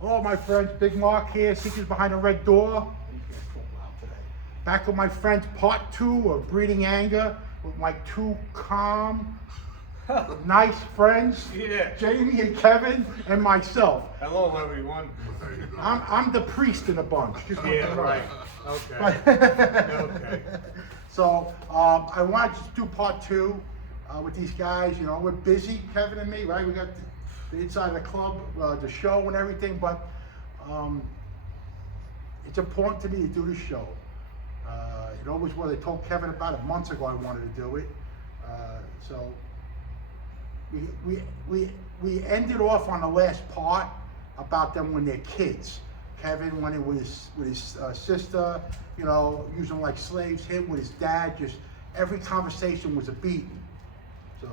Hello, my friends. Big Mark here, Seekers Behind the Red Door. Back with my friends, part 2 of Breeding Anger with my 2 calm, nice friends, Jamie and Kevin, and myself. Hello, everyone. I'm the priest in the bunch. Just want you to know. Right. Okay. Okay. So I wanted to do part 2 with these guys. You know, we're busy, Kevin and me, right? We got the inside of the club, the show and everything, but it's important to me to do the show. It always was. I told Kevin about it months ago I wanted to do it. So we ended off on the last part about them when they're kids. Kevin, when it was with his sister, you know, using them like slaves. Him with his dad, just every conversation was a beating. So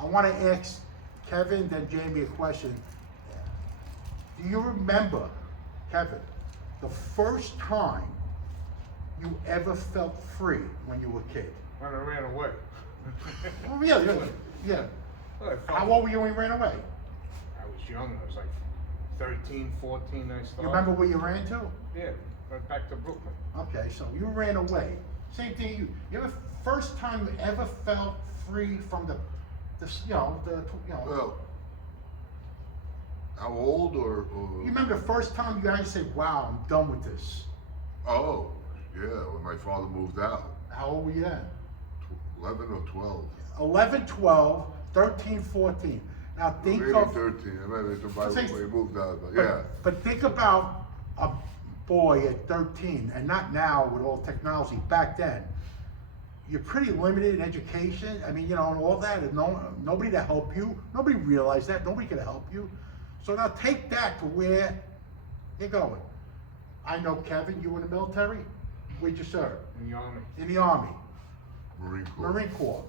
I want to ask Kevin, then Jamie a question. Do you remember, Kevin, the first time you ever felt free when you were a kid? When I ran away. Oh, yeah. Well, How old were you when you ran away? I was young. I was like 13, 14. I started. You remember where you ran to? Yeah, right back to Brooklyn. Okay, so you ran away. Same thing. You ever first time you ever felt free from the Well, how old or? You remember the first time you guys said, "Wow, I'm done with this." Oh, yeah, when my father moved out. How old were you then? 11 or 12. 11, 12, 13, 14. Now think Maybe of 13. I might have by Say- when he moved out, but but, yeah. but think about a boy at 13, and not now with all technology. Back then, you're pretty limited in education. I mean, you know, and all that, and nobody to help you. Nobody realized that. Nobody could help you. So now take that to where you're going. I know, Kevin, you in the military? Where'd you serve? In the army. In the Army. Marine Corps. Marine Corps.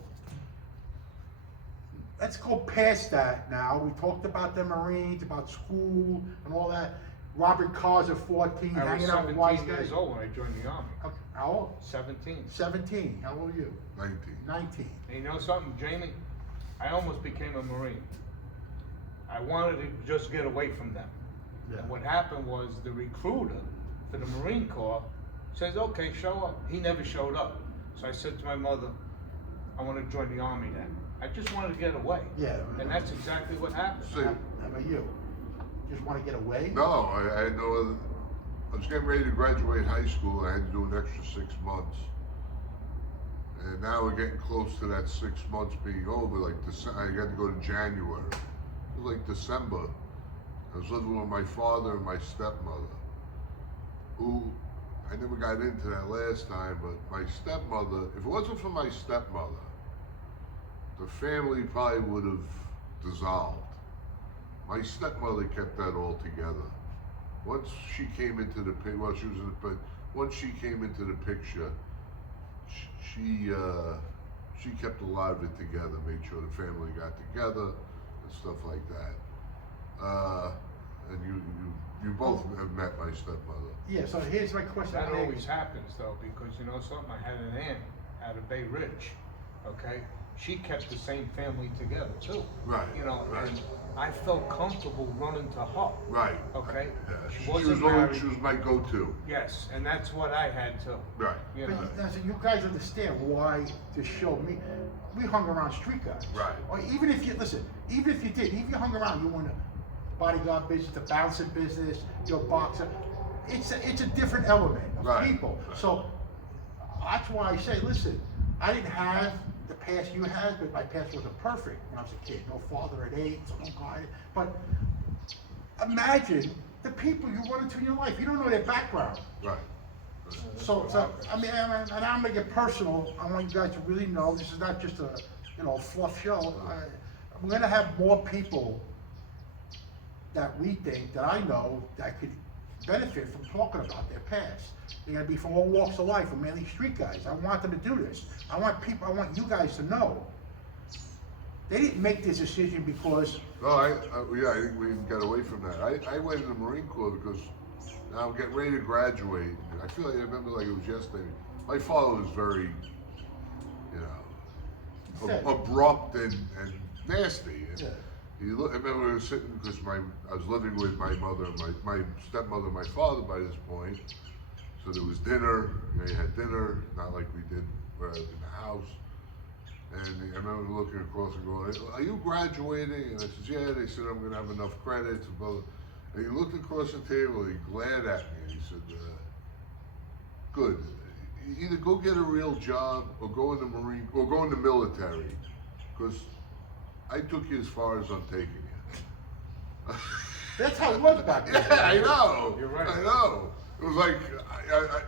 Let's go past that now. We talked about the Marines, about school and all that. Robert Carr's at 14, I was hanging out with wise 17 guys. years old when I joined the army. Okay, how old? 17. 17. How old are you? 19. 19. And you know something, Jamie? I almost became a Marine. I wanted to just get away from them. Yeah. And what happened was the recruiter for the Marine Corps says, okay, show up. He never showed up. So I said to my mother, I want to join the army then. I just wanted to get away. Yeah. And that's exactly what happened. See, How about you? Just want to get away? no, I had no other. I was getting ready to graduate high school. I had to do an extra 6 months. And now we're getting close to that 6 months being over. Like I got to go to January. It was like December. I was living with my father and my stepmother, who I never got into that last time, but my stepmother, if it wasn't for my stepmother, the family probably would have dissolved. My stepmother kept that all together. Once she came into the picture, well, she was in the, but once she came into the picture, she kept a lot of it together, made sure the family got together and stuff like that. And you both have met my stepmother. Yeah, so here's my question. That always happens though, because you know something, I had an aunt out of Bay Ridge, okay? She kept the same family together too. Right, You know, right. and I felt comfortable running to her. Right. Okay? Yeah, She she wasn't was married. she was my go-to. Yes, and that's what I had too. Right. You know, But now, so you guys understand why this show, we hung around street guys. Right. Or even if you, listen, even if you hung around, you were in the bodyguard business, the bouncing business, you're a boxer, it's a different element of Right. people. Right. So that's why I say, listen, I didn't have the past you had, but my past wasn't perfect when I was a kid. No father at 8, so no guide. But imagine the people you run into in your life. You don't know their background. Right. So I mean, and I'm gonna get personal. I want you guys to really know this is not just a fluff show. We're gonna have more people that we think that I know that could benefit from talking about their past. They're gonna be from all walks of life, from mainly street guys. I want them to do this. I want you guys to know. They didn't make this decision because. No, I think we got away from that. I went in the Marine Corps because now I'm getting ready to graduate. I feel like I remember like it was yesterday. My father was very, abrupt and nasty. And, Yeah. I remember we were sitting, because I was living with my mother, my stepmother, my father by this point. So there was dinner, you had dinner, not like we did in the house. And I remember looking across and going, "Are you graduating?" And I said, "Yeah." They said, "I'm gonna have enough credits." And he looked across the table, he glared at me, and he said, "Good. Either go get a real job or go in the Marine, or go in the military, because I took you as far as I'm taking you." That's how it was back then. Yeah, I know. You're right. I know. It was like,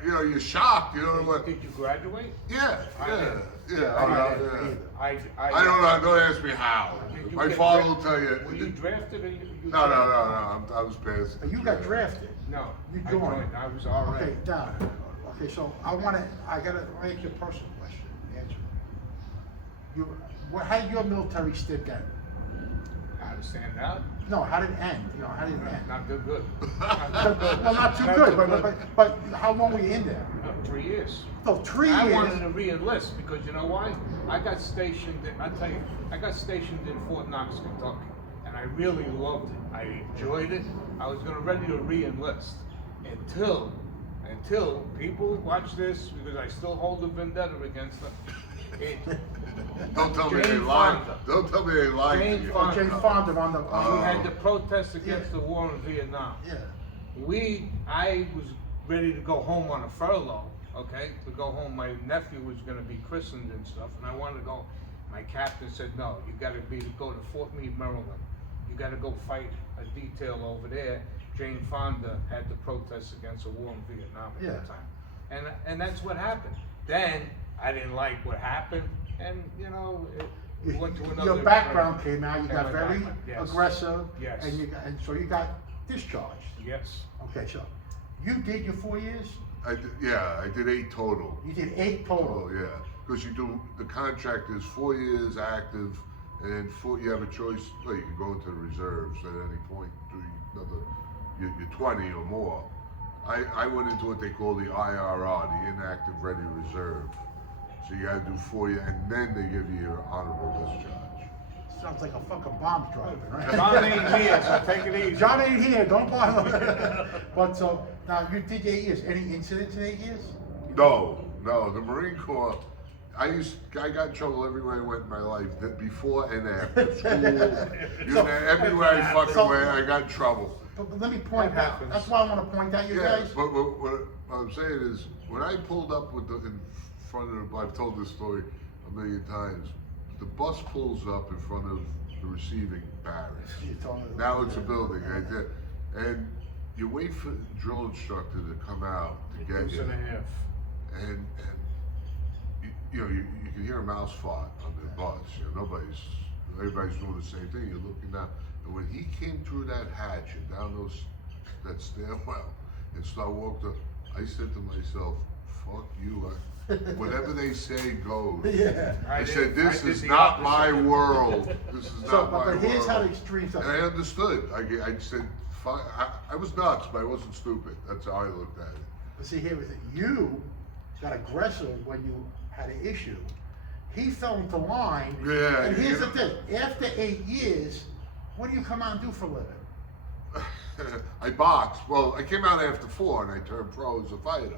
you're shocked. You know what? Did you graduate? Yeah, I yeah, didn't. yeah. I I didn't know, yeah. either. I don't know. Don't ask me how. Did you My get father dra- will tell you. Were you drafted or you? No. I was past. But you got drafted. No. You I joined. I was already. Okay, now, okay, so I gotta ask you a personal question, answer. How did your military stint end? How to stand out? No, how did it end? How did it end? Not too good. Well, not too good, but how long were you in there? 3 years. So 3 I years. wanted to re-enlist because you know why? I got stationed in Fort Knox, Kentucky, and I really loved it. I enjoyed it. I was ready to re-enlist until people watch this because I still hold a vendetta against them. Don't tell me they Jane lied. Fonda. Don't tell me they lied to Jane you. Fonda. Jane Fonda on the. We had to protest against Yeah. the war in Vietnam. Yeah. I was ready to go home on a furlough, okay, to go home. My nephew was gonna be christened and stuff, and I wanted to go. My captain said, "No, you gotta go to Fort Meade, Maryland. You gotta go fight a detail over there." Jane Fonda had to protest against the war in Vietnam at the time. And that's what happened. Then I didn't like what happened, and it went to another. Your background came out. You And got my very background, yes. aggressive. Yes. And so you got discharged. Yes. Okay, so you did your 4 years. I did 8 total. You did 8 total. Oh yeah, because the contract is 4 years active, and you have a choice. Well, you can go into the reserves at any point through you're 20 or more. I went into what they call the IRR, the inactive ready reserve. So you got to do 4 years, and then they give you your honorable discharge. Sounds like a fucking bomb dropping, right? John ain't here, so take it easy. John ain't here. Don't bother. But so now you did 8 years. Any incidents in 8 years? No. The Marine Corps. I got in trouble everywhere I went in my life, before and after school. Everywhere I fucking went, I got in trouble. But let me point That out. happens. That's why I want to point out, you guys. But what I'm saying is, when I pulled up in front of I've told this story a million times. The bus pulls up in front of the receiving barracks. Now it's a building, right there. And you wait for the drill instructor to come out to get you. 2 1/2. And you can hear a mouse fart on the bus. Everybody's doing the same thing. You're looking down. And when he came through that hatch and down that stairwell and started walking up, I said to myself, "Fuck you. Whatever they say goes." Yeah. I said, I "This did is the not opposite. my world. This is So, not my but here's world." how the extremes And are. I understood. I said, "Fuck." I was nuts, but I wasn't stupid. That's how I looked at it. But see, here is it. You got aggressive when you had an issue. He fell into line. Yeah, And here's you the thing. After 8 years, what do you come out and do for a living? I boxed. Well, I came out after 4 and I turned pro as a fighter.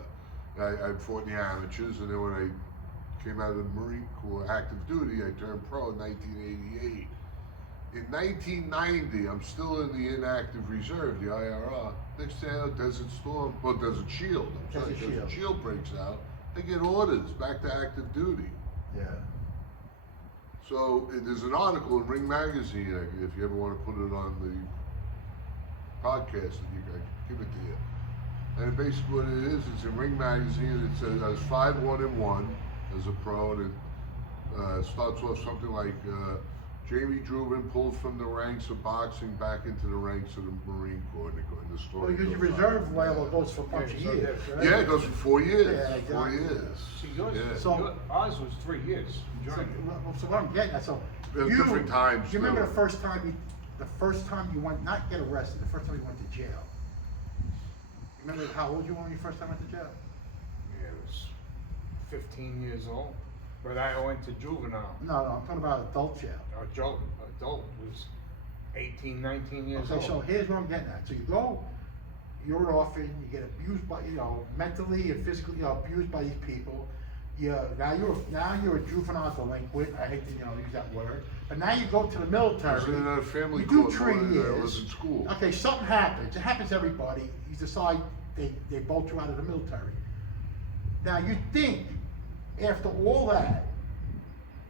I fought in the amateurs, and then when I came out of the Marine Corps active duty, I turned pro in 1988. In 1990, I'm still in the inactive reserve, the IRR. Next thing I know, Desert Shield. Desert Shield breaks out. I get orders back to active duty. Yeah. So there's an article in Ring Magazine, if you ever want to put it on the podcast, I can give it to you. And basically what it is, it's in Ring Magazine. It says I was 5-1-1 as a pro, and it starts off something like Jamie Drubin pulled from the ranks of boxing back into the ranks of the Marine Corps. In the story. Well, your reserve level goes for a bunch of so years, right? Yeah, it goes for 4 years. Yeah, exactly. 4 years. See, yours, Yeah. ours was 3 years. You So, joined me. so what I'm getting at, so There's you, different times, you remember too. the first time you went, not get arrested, the first time you went to jail? You remember how old you were when you first time went to jail? Yeah, it was 15 years old. But I went to juvenile. No, I'm talking about adult jail. Adult was 18, 19 years Okay, old. so here's what I'm getting at. So you go, you're an orphan, you get abused by, mentally and physically, abused by these people. Now you're a juvenile delinquent. I hate to, use that word. But now you go to the military. I was in a family you do court 3 when I years. was in school. Okay, something happens. It happens to everybody. You decide they bolt you out of the military. Now you think, after all that,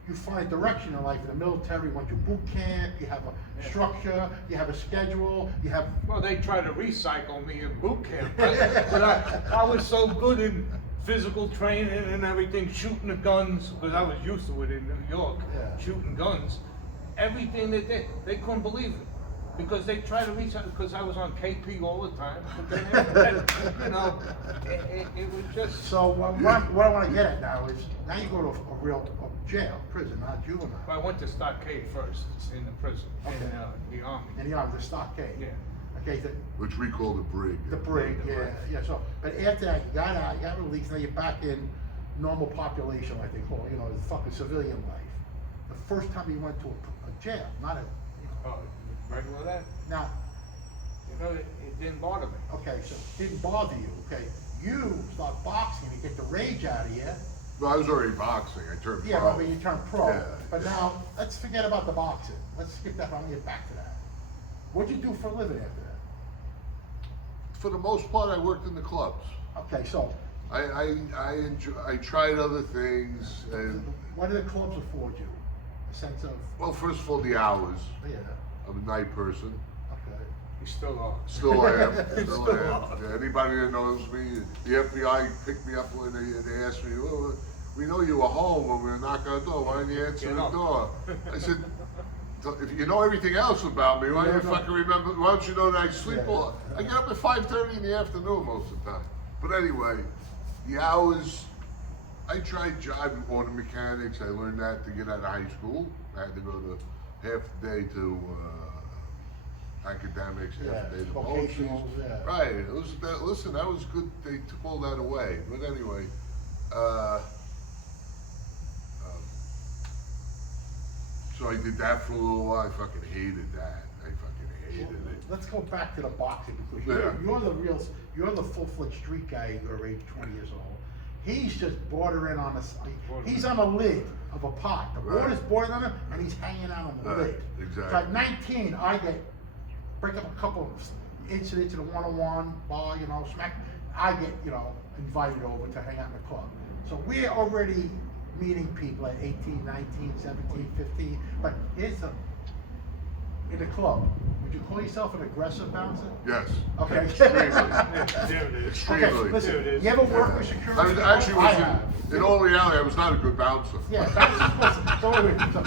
you find a direction in life in the military. You went to boot camp, you have a structure, you have a schedule, you have... Well, they try to recycle me in boot camp, but I was so good in physical training and everything, shooting the guns, because I was used to it in New York, shooting guns. Everything they did, they couldn't believe it. Because they try to reach out, because I was on KP all the time, but then, it was just... So what I want to get at now is, now you go to a real jail, prison, not juvenile. I went to stockade first, in the prison, in the army. In the army, the stockade. Yeah. Okay, Which we call the brig. the brig, yeah. So, but after that, you got out, you got released, now you're back in normal population, like they call it, the fucking civilian life. The first time you went to a jail, not a, Oh, regular that? now, It didn't bother me. okay, so it didn't bother you, okay? You start boxing to get the rage out of you. Well, I was already boxing. I turned Yeah, pro. but when you turn pro. Yeah, But yeah. now, let's forget about the boxing. Let's skip that, I'm gonna get back to that. What'd you do for a living after that? For the most part, I worked in the clubs. Okay, so, I tried other things, and what do the clubs afford you? A sense of, well, first of all, the hours. yeah, I'm a night person. okay. You still are. Still I am. Still I am. Yeah, anybody that knows me, the FBI picked me up when they asked me, well, we know you were home when we were knocking on the door. Why didn't you answer the door? I said, if you know everything else about me, why don't you fucking remember? Why don't you know that I sleep all? I get up at 5:30 in the afternoon most of the time. But anyway, the hours. I tried driving auto mechanics. I learned that to get out of high school. I had to go to half a day to academics, half a day to vocationals, poetry. Right. It was that. Listen, that was good. They took all that away. But anyway, so I did that for a little while. I fucking hated that. I fucking hated it. Let's go back to the boxing, because Yeah. you're the full-fledged street guy at your age, 20 years old. He's just bordering on he's on the lid of a pot. The Right. water's boiling on him, and he's hanging out on the Right, lid. exactly. So at 19, break up a couple of incidents in a one-on-one bar, smack. I get, invited over to hang out in the club. So we're already meeting people at 18, 19, 17, 15. But in the club, would you call yourself an aggressive bouncer? Yes. Okay. Extremely. There it is. Extremely. Okay, listen, There it is. you ever work with security? I was actually I have. in all reality, I was not a good bouncer. Yeah, listen, so wait, so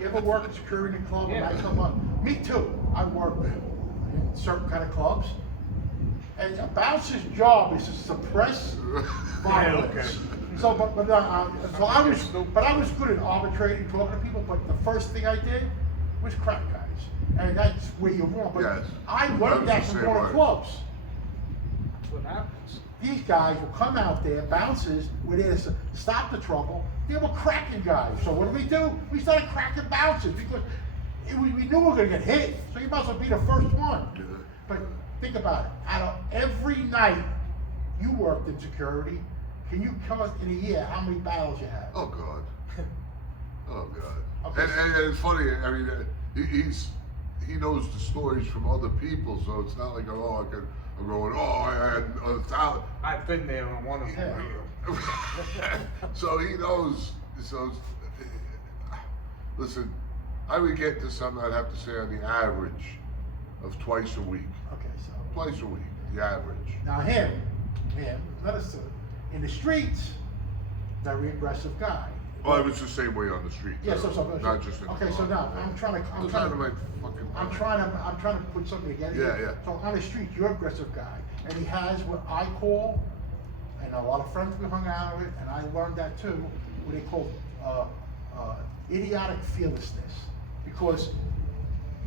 you ever worked in security in a club? Yeah. And I come up, me too. I work in certain kind of clubs. And a bouncer's job is to suppress violence. okay. So, but I was good at arbitrating, talking to people. But the first thing I did was crack guys, and that's where you're wrong. But Yes. I learned that from going to clubs. That's what happens. These guys will come out there, bouncers, were there to stop the trouble. They were cracking guys. So what do? We started cracking bouncers because we knew we were going to get hit. So you might as well be the first one. Yeah. But think about it. Out of every night you worked in security, can you tell us in a year how many battles you had? Oh God. Oh God. Okay. And it's funny. I mean, he knows the stories from other people, so it's not like I'm going. Oh, I had a thousand. I've been there on one of them. So he knows. So listen, I would get to something I'd have to say on the average of twice a week. Okay, so Twice a week, the average. now him, let us in the streets, very aggressive guy. Well, I was the same way on the street. Yeah, too. so Not just in the okay. So club. now I'm trying to put something together. Yeah. So on the street, you're an aggressive guy, and he has what I call, and a lot of friends we hung out with, and I learned that too, what they call idiotic fearlessness, because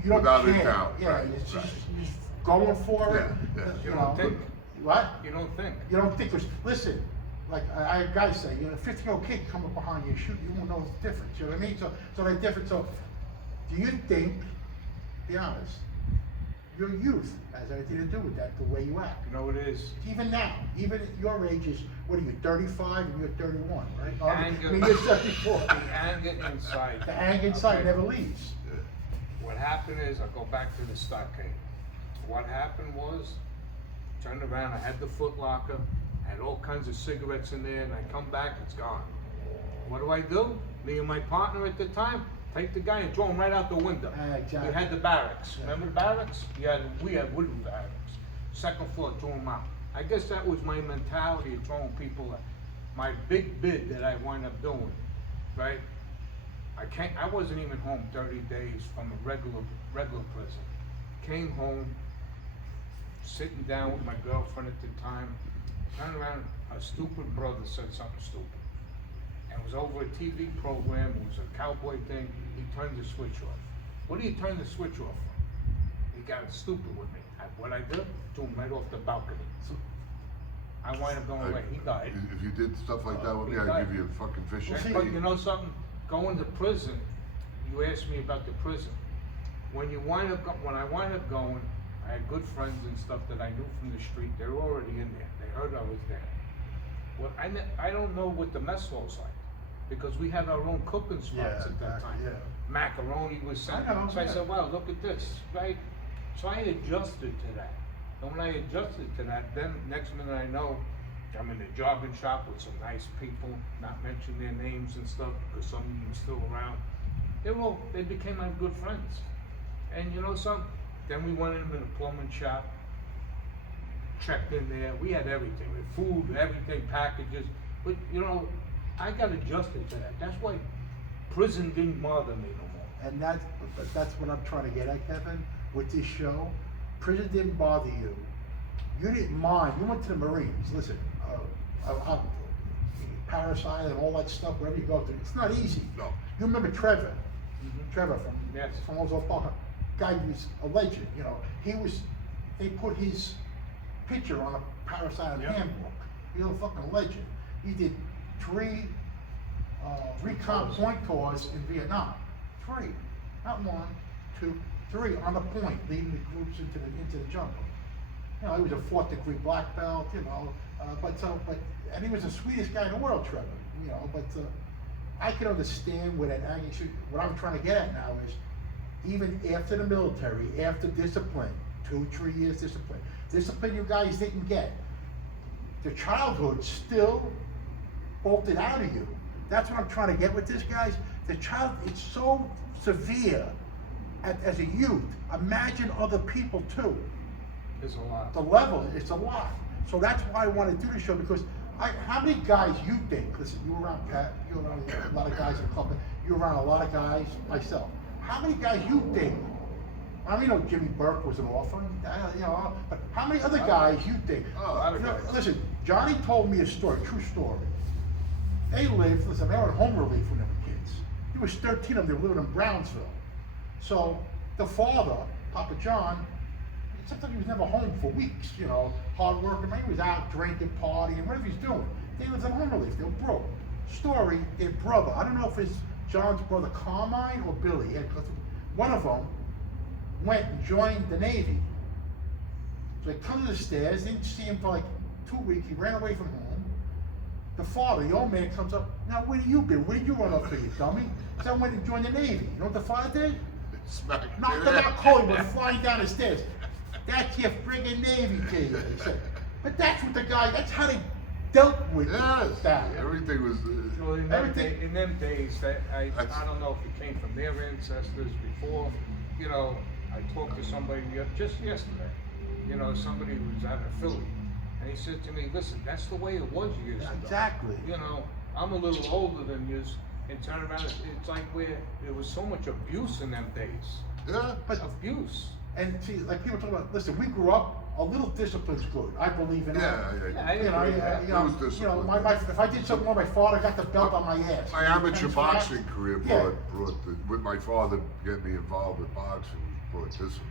you don't Without a care. doubt, Yeah, right, it's right. just you're just going for it. Yeah, yeah. You don't think. What? You don't think. You don't think, 'cause listen, like I have guys say, a 50-year-old kid come up behind you and shoot, you won't know the difference. You know what I mean? So they're different. So, do you think Be honest. Your youth has anything to do with that, the way you act. You know what it is? Even now, even at your age is, what are you, 35 and you're 31, right? Anger. I mean, you're 74. The anger inside. The anger inside Okay. never leaves. What happened is, I'll go back to the stockade. What happened was, turned around, I had the Foot Locker, had all kinds of cigarettes in there, and I come back, it's gone. What do? Me and my partner at the time, take the guy and throw him right out the window. Exactly. We had the barracks. Yeah. Remember the barracks? We had wooden barracks. Second floor, threw him out. I guess that was my mentality of throwing people out. My big bid that I wound up doing, right? I wasn't even home 30 days from a regular prison. Came home, sitting down with my girlfriend at the time, turned around, a stupid brother said something stupid. And it was over a TV program, it was a cowboy thing, he turned the switch off. What do you turn the switch off for? He got stupid with me. What I did, threw him right off the balcony. I wound up going away, he died. If you did stuff like that with me, I'd give you a fucking fish and But meat. you know something, going to prison, you asked me about the prison. When I wind up going, I had good friends and stuff that I knew from the street, they were already in there, they heard I was there. Well, I don't know what the mess hall's like, because we had our own cooking spots at that time. Yeah. Macaroni was sent, I know, so I yeah. said, wow, look at this, right? So I adjusted to that. And when I adjusted to that, then next minute I know, I'm in the jobbing shop with some nice people, not mention their names and stuff, because some of them are still around. They became my good friends. And you know something? Then we went in the plumbing shop, checked in there, we had everything, we had food, everything, packages. But you know, I got adjusted to that. That's why prison didn't bother me no more. And that's what I'm trying to get at, Kevin, with this show. Prison didn't bother you. You didn't mind. You went to the Marines. Listen, Parasite and all that stuff, wherever you go to, it's not easy. No. You remember Trevor? Mhm. Trevor Yes. from Ozark Park. Guy was a legend, you know. They put his picture on a Parasite Yep. handbook. He was a fucking legend. He did three recon point tours in Vietnam. 3, not 1, 2, 3 on the point, leading the groups into the jungle. You know, he was a 4th degree black belt. You know, and he was the sweetest guy in the world, Trevor. You know, but I can understand where that anger. What I'm trying to get at now is, even after the military, after discipline, 2-3 years discipline you guys didn't get. The childhood still bolted out of you. That's what I'm trying to get with this, guys. It's so severe as a youth. Imagine other people too. There's a lot. The level, it's a lot. So that's why I want to do this show, because how many guys you think, listen, you were around Pat, you were around a lot of guys in the club, you were around a lot of guys, myself. How many guys you think, I mean, Jimmy Burke was an orphan, you know, but how many other guys you think? Oh, a lot of You know, guys. listen, Johnny told me a story, true story. They were on home relief when they were kids. There was 13 of them living in Brownsville. So the father, Papa John, sometimes he was never home for weeks, you know, hard working. Maybe he was out drinking, partying, whatever he's doing. They was on home relief, they were broke. Story, their brother, I don't know if it's John's brother Carmine or Billy, one of them went and joined the Navy. So they come to the stairs, didn't see him for like 2 weeks, he ran away from home. The father, the old man, comes up, now where have you been? Where did you run off to, you dummy? So I went and joined the Navy. You know what the father did? Smack Knocked him out cold, went flying down the stairs. That's your friggin' Navy to you, they said. But that's that's how they dealt with Yes, that. everything was. Well, in Everything- them days, I That's- don't know if it came from their ancestors before. You know, I talked to somebody just yesterday. You know, somebody who was out of Philly, and he said to me, "Listen, that's the way it was years ago." Exactly. You know, I'm a little older than you, and turn around, it's like where there was so much abuse in them days. Yeah, But Abuse. and see, like people talk about, listen, we grew up. A little discipline's good. I believe in it. yeah. Yeah, I You know, agree with that. you know, There was you know, discipline. if I did something wrong, my father got the belt on my ass. My amateur Defense boxing facts. career Yeah. with my father getting me involved with boxing brought discipline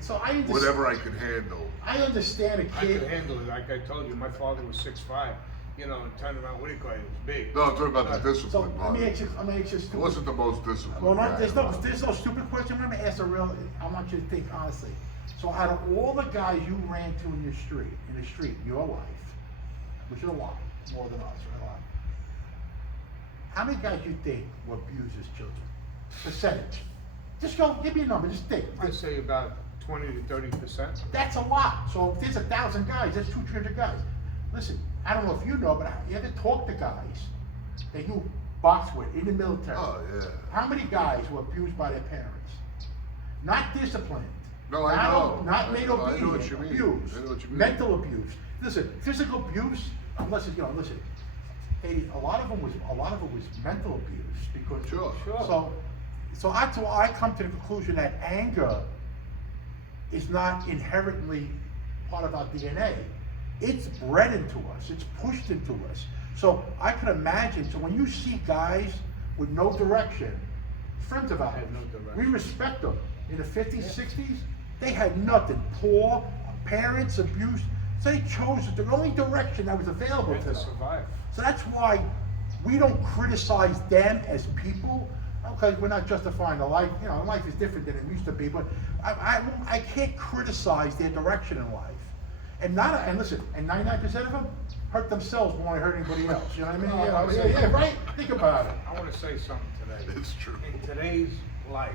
So I to understand. whatever I could handle. I understand a I kid. could handle it. Like I told you, my father was 6'5". you know, and turn around, what do you call it, it's big. No, I'm talking about the So discipline let part. me ask you It stupid. wasn't the most disciplined Well, guy there's around. no stupid question. Let me ask a real. I want you to think honestly. So out of all the guys you ran to in the street, your life, which is a lot more than us, right? A lot. How many guys you think were abused as children? Percentage. Just go. Give me a number. Just think. I'd say about 20 to 30%. That's a lot. So if there's 1,000 guys, that's 200 guys. Listen, I don't know if you know, but you ever talk to guys that you box with in the military? Oh, yeah. How many guys were abused by their parents? Not disciplined. No, I know. Not made I know what obedient. you mean. Abuse. I know what you mean. Mental abuse. Listen, physical abuse. Unless it's, listen. Hey, a lot of it was mental abuse because. Sure. So that's why I come to the conclusion that anger is not inherently part of our DNA. It's bred into us. It's pushed into us. So I can imagine. So when you see guys with no direction, friends of ours, Had no direction. we respect them. In the 50s, 60s, they had nothing. Poor, parents, abuse. So they chose the only direction that was available And to to them. survive. So that's why we don't criticize them as people. Okay, we're not justifying the life. Life is different than it used to be. But I can't criticize their direction in life. And listen, and 99% of them hurt themselves more than hurt anybody else. You know what I mean? Yeah, right. Think about it. I want to say something today. It's true. In today's life,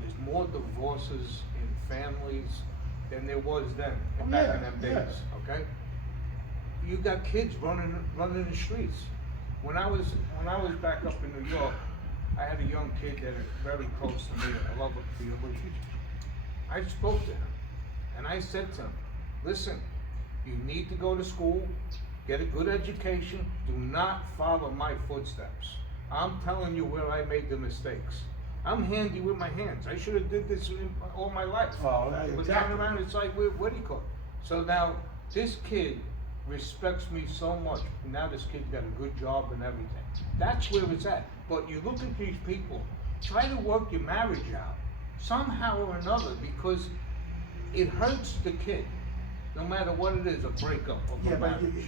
there's more divorces in families than there was then, back in them days, okay? You got kids running the streets. When I was back up in New York, I had a young kid that is very close to me. I love the English teacher. I spoke to him, and I said to him, listen, you need to go to school, get a good education, do not follow my footsteps. I'm telling you where I made the mistakes. I'm handy with my hands. I should have did this all my life. Oh, But exactly. turn around, it's like, what do you call it? So now, this kid respects me so much. Now this kid got a good job and everything. That's where it's at. But you look at these people, try to work your marriage out, somehow or another, because it hurts the kid. No matter what it is, a breakup of Yeah, a but marriage.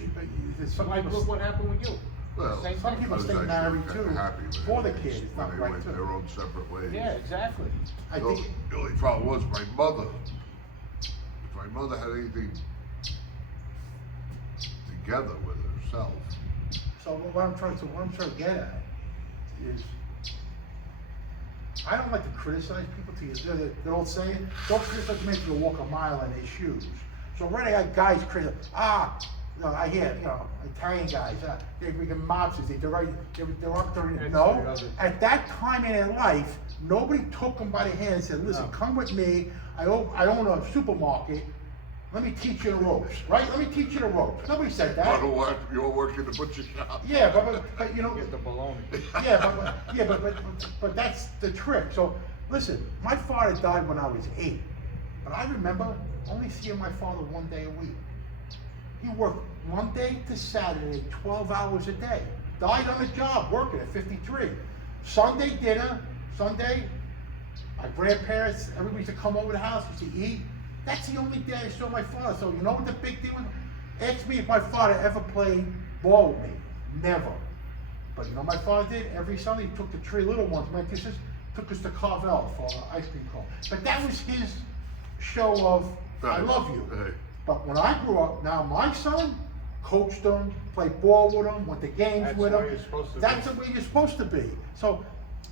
some Like, people, look what happened with you. Well, Same some thing. people I was stay actually married kinda too happy with for the it, kid. It's when not they right went too. their own separate ways. Yeah, exactly. I The think. only problem was my mother. If my mother had anything together with herself, So what I'm trying to get at is, I don't like to criticize people. The old saying, don't criticize a man till you walk a mile in his shoes. So already I got guys criticize. I hear Italian guys. They're mobsters. They're up there. That's No, the other- at that time in their life, nobody took them by the hand and said, "Listen, No. come with me. I own a supermarket. Let me teach you the ropes, right? Let me teach you the ropes." Nobody said that. you're working the butcher shop. Yeah, but Get the baloney. but that's the trick. So listen, my father died when I was 8, but I remember only seeing my father one day a week. He worked Monday to Saturday, 12 hours a day. Died on the job working at 53. Sunday dinner, my grandparents, everybody used to come over the house, used to eat. That's the only day I saw my father. So you know what the big deal was? Ask me if my father ever played ball with me. Never. But you know what my father did? Every Sunday he took the 3 little ones, my two sisters, took us to Carvel for an ice cream cone. But that was his show of, I love you. Hey. But when I grew up, now my son coached them, played ball with them, went to games That's with the them. way you're supposed to That's be. the way you're supposed to be. So,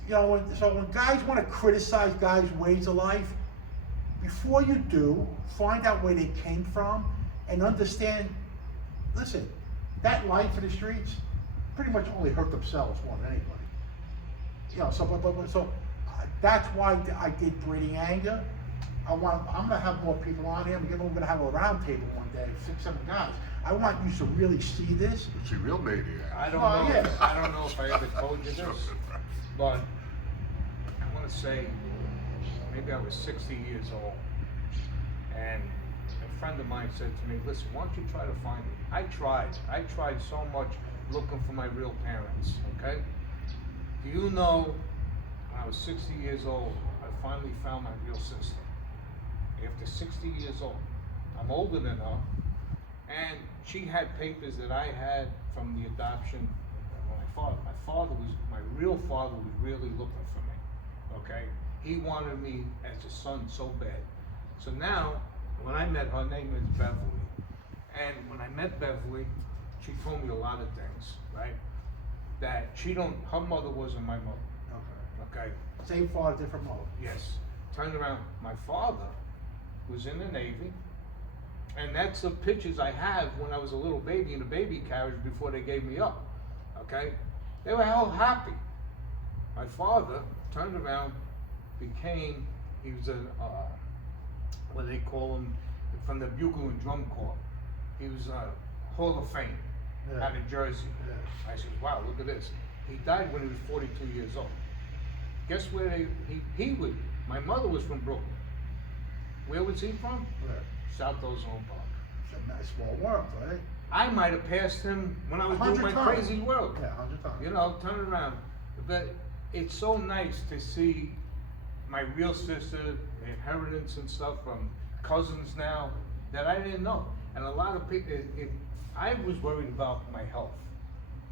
when guys want to criticize guys' ways of life, before you do, find out where they came from and understand, listen, that life in the streets pretty much only hurt themselves more than anybody. So that's why I did Breeding Anger. I'm gonna have more people on here. We're gonna have a round table one day, 6, 7 guys. I want you to really see this. It's a real maniac. I don't Oh, know. yeah. I don't know if I ever told you this, but I want to say maybe I was 60 years old, and a friend of mine said to me, "Listen, why don't you try to find me?" I tried so much looking for my real parents. Okay? Do you know? When I was 60 years old, I finally found my real sister. After 60 years old, I'm older than her, And she had papers that I had from the adoption of my father. My real father was really looking for me, okay? He wanted me as a son so bad. So now, when I met her, name is Beverly. And when I met Beverly, she told me a lot of things, right? That her mother wasn't my mother, okay? Same father, different mother. Yes. Turned around, my father was in the Navy, and that's the pictures I have when I was a little baby in a baby carriage before they gave me up, okay? They were all happy. My father turned around, he was a, what they call him, from the Bugle and Drum Corps. He was a Hall of Fame out of Jersey. Yeah. I said, wow, look at this. He died when he was 42 years old. Guess where my mother was from Brooklyn. Where was he from? Where? South Ozone Park. It's a nice small world, right? I might have passed him when I was doing my 100 times. crazy world. Yeah, 100 times. You know, turn around. But it's so nice to see my real sister, inheritance and stuff from cousins now that I didn't know. And a lot of people, I was worried about my health.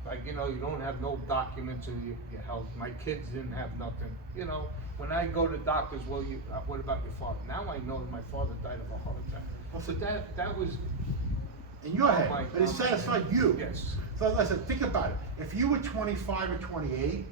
Like, you know, you don't have no documents of your health. My kids didn't have nothing. You know, when I go to doctors, well, what about your father? Now I know that my father died of a heart attack. So that was in your head, my- but it satisfied you. Yes. So listen, think about it. If you were 25 or 28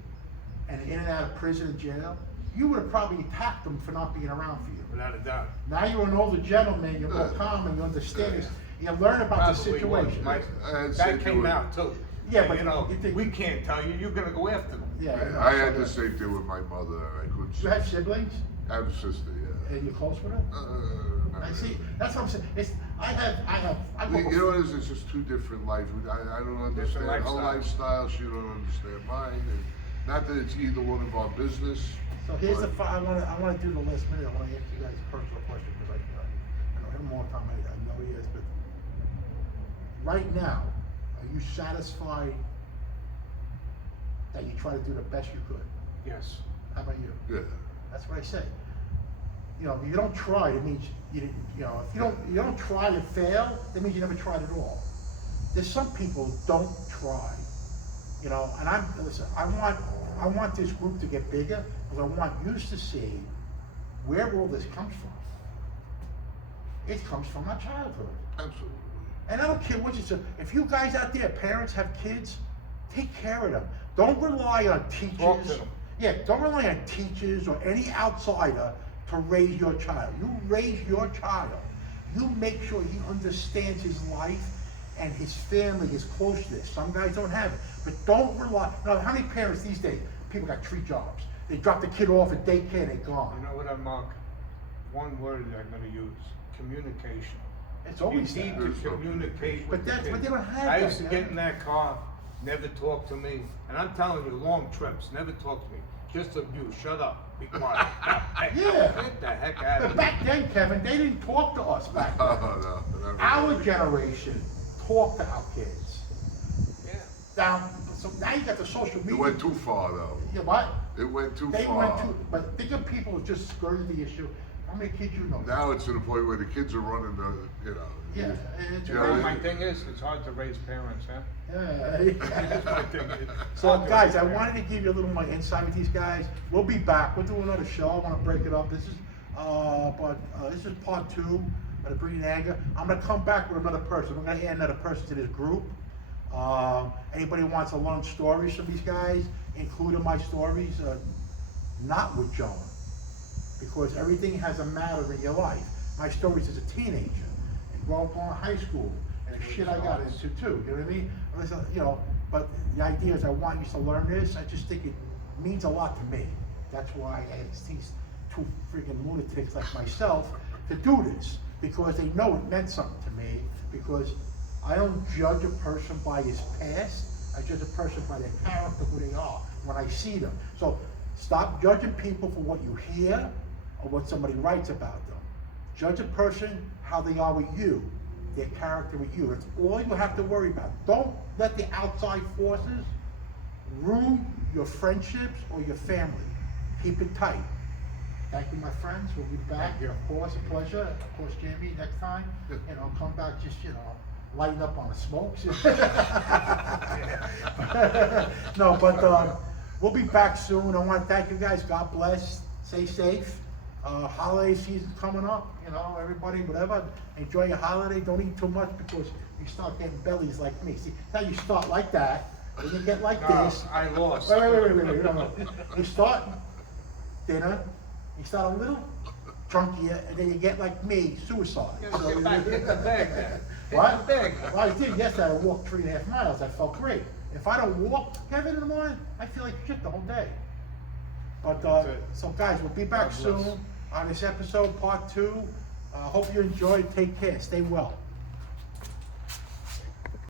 and in and out of prison and jail, you would have probably attacked them for not being around for you. Without a doubt. Now you're an older gentleman, you're more calm and you understand this. You learn about the Probably was. situation. That came out too. Yeah, And, but you know, you think- we can't tell you. You're gonna go after them. Yeah, you know, I so had the that- same thing with my mother. I couldn't. You have siblings? I have a sister, yeah. And you're close with her? Not I see. really. That's what I'm saying. I You work know what it is? It's just two different lives. I don't understand her lifestyles. lifestyle. She don't understand mine. And not that it's either one of our business. So here's the, but- I want to do the last minute. I want to ask you guys a personal question because I know him more time. I know he is, but right now, are you satisfied that you try to do the best you could? Yes. How about you? Yeah. That's what I say. You know, if you don't try, it means you didn't. You know, if you don't try and fail, that means you never tried at all. There's some people who don't try. You know, and listen. I want this group to get bigger because I want you to see where all this comes from. It comes from our childhood. Absolutely. And I don't care what you say. If you guys out there, parents have kids, take care of them. Don't rely on teachers. Talk to them. Yeah, don't rely on teachers or any outsider to raise your child. You raise your child. You make sure he understands his life and his family is close to this. Some guys don't have it. But don't rely. Now, how many parents these days, people got 3 jobs. They drop the kid off at daycare, they're You gone. know what, Mark? One word that I'm gonna use: communication. It's always You need that. to communicate with the But kids. they don't have I that, used to man. get in that car, never talk to me, and I'm telling you, long trips, never talk to me. Just abuse. Shut up. Be quiet. Yeah. Get the heck out But of back then, Kevin, they didn't talk to us back then. No, not Our really. generation talked to our kids. Yeah. So now you got the social media. It went too far, though. Yeah, what? It went too They far. went too, but think of people who just skirted the issue. How many kids you know? Now it's to the point where the kids are running the, Yeah, it's Yeah, Well, they- my thing is, it's hard to raise parents, huh? That's my Yeah. thing. It's So hard to guys, raise I parents. wanted to give you a little more insight with these guys. We'll be back. We'll do another show. I want to break it up. This is part 2 of the Breeding Anger. I'm going to come back with another person. We're going to add another person to this group. Anybody wants to learn stories from these guys, including my stories, not with John, because everything has a matter in your life. My stories as a teenager, and growing up in high school, and the shit I got into too. You know what I mean? Listen, you know, but the idea is I want you to learn this. I just think it means a lot to me. That's why I asked these 2 freaking lunatics like myself to do this, because they know it meant something to me. Because I don't judge a person by his past. I judge a person by their character, who they are, when I see them. So stop judging people for what you hear or what somebody writes about them. Judge a person how they are with you, their character with you. That's all you have to worry about. Don't let the outside forces ruin your friendships or your family. Keep it tight. Thank you, my friends. We'll be back. Thank you. Of course, a pleasure. Of course, Jamie, next time, you know, come back, just, you know, lighting up on the smokes. No, but we'll be back soon. I want to thank you guys. God bless. Stay safe. Holiday season coming up. You know, everybody, whatever. Enjoy your holiday. Don't eat too much because you start getting bellies like me. See, now you start like that, then you get like No, this. I lost. Wait. No. You start dinner, you start a little chunkier, and then you get like me, suicide. You gotta get back in the bag then. What? Hit the bag. Well, I did yesterday. I walked 3.5 miles. I felt great. If I don't walk, Kevin, in the morning, I feel like shit the whole day. But so guys, we'll be back God bless. soon on this episode, part 2. Hope you enjoyed. Take care. Stay well.